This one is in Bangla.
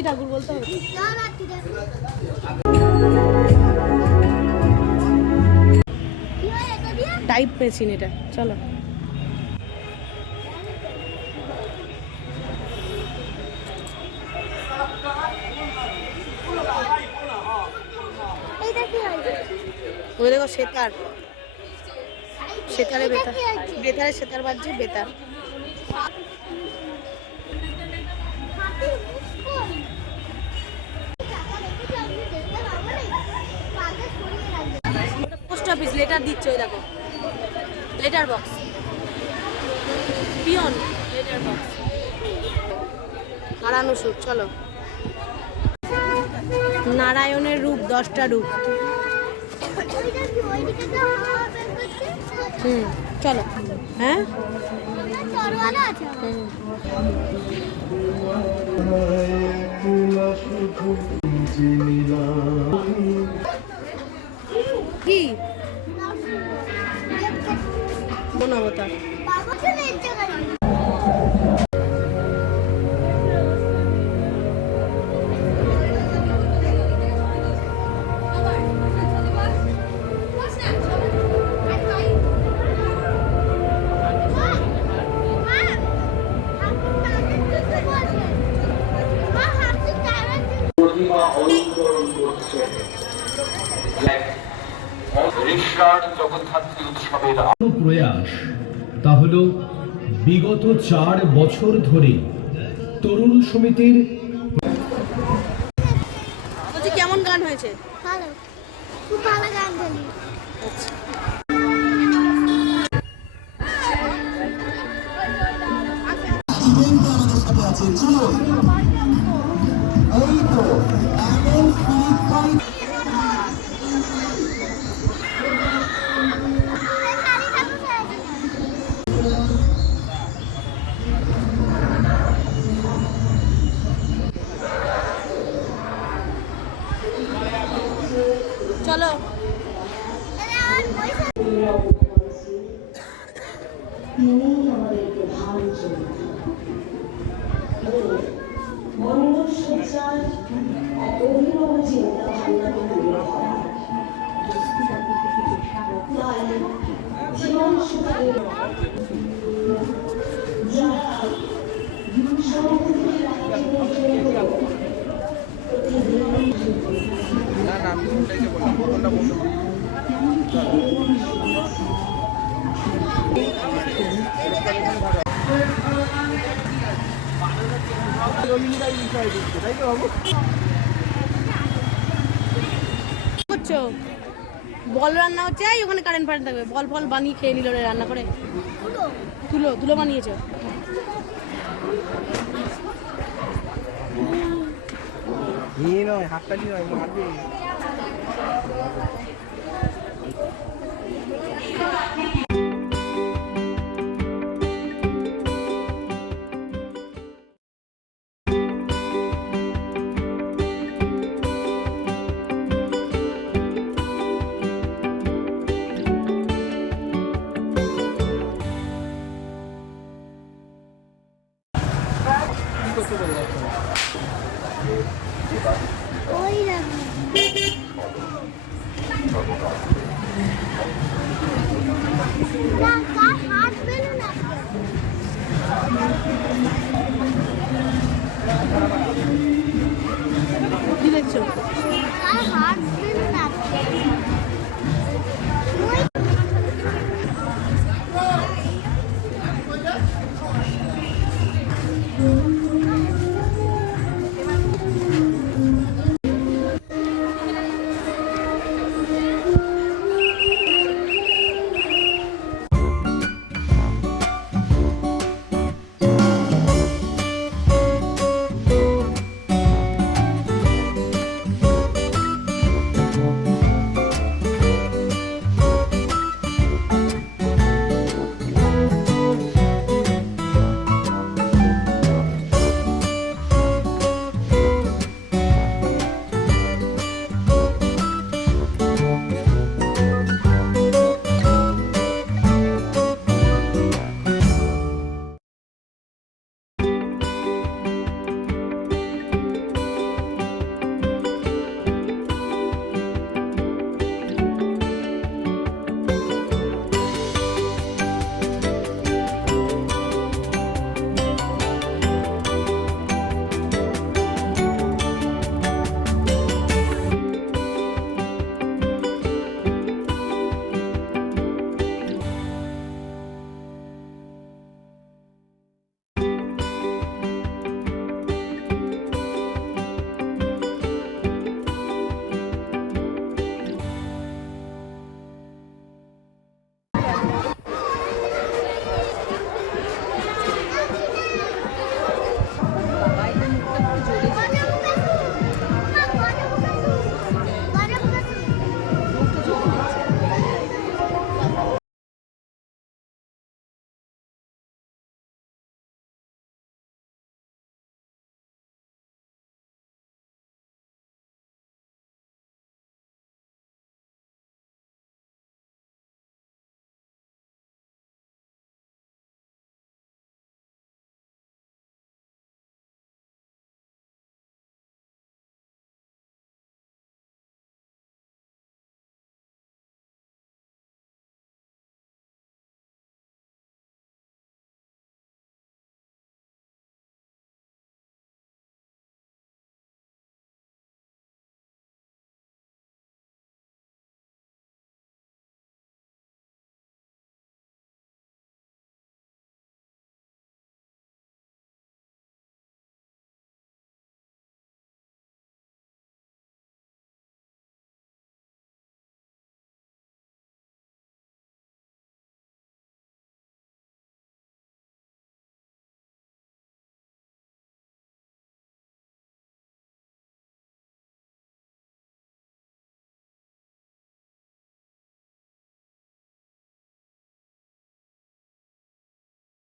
কি ঠাকুর বলতে হবে? টাইপ মেশিন এটা, চলো। ওই দেখো সেতার, সেতারে বেতার, বেতারে সেতার বাজছে, বেতার। পোস্ট অফিস লেটার দিচ্ছে, ওই দেখো letter box, peon letter box. হারানো সুর, চলো। নারায়ণের রূপ, 10টা রূপ। চলো। হ্যাঁ কি কোন অবতার? প্রয়াস তা হলো বিগত 4 বছর ধরে তরুণ সমিতির। কেমন গান হয়েছে? ভালো, খুব ভালো গান গালি। চলো। বল রান্না হচ্ছে, ওখানে কারেন্ট ফারেন্ট থাকবে, বল ফল বানিয়ে খেয়ে নিল রে রান্না করে। তুলো তুলো বানিয়েছে। হাতটা নিয়ে মারবে। কি দেখছো?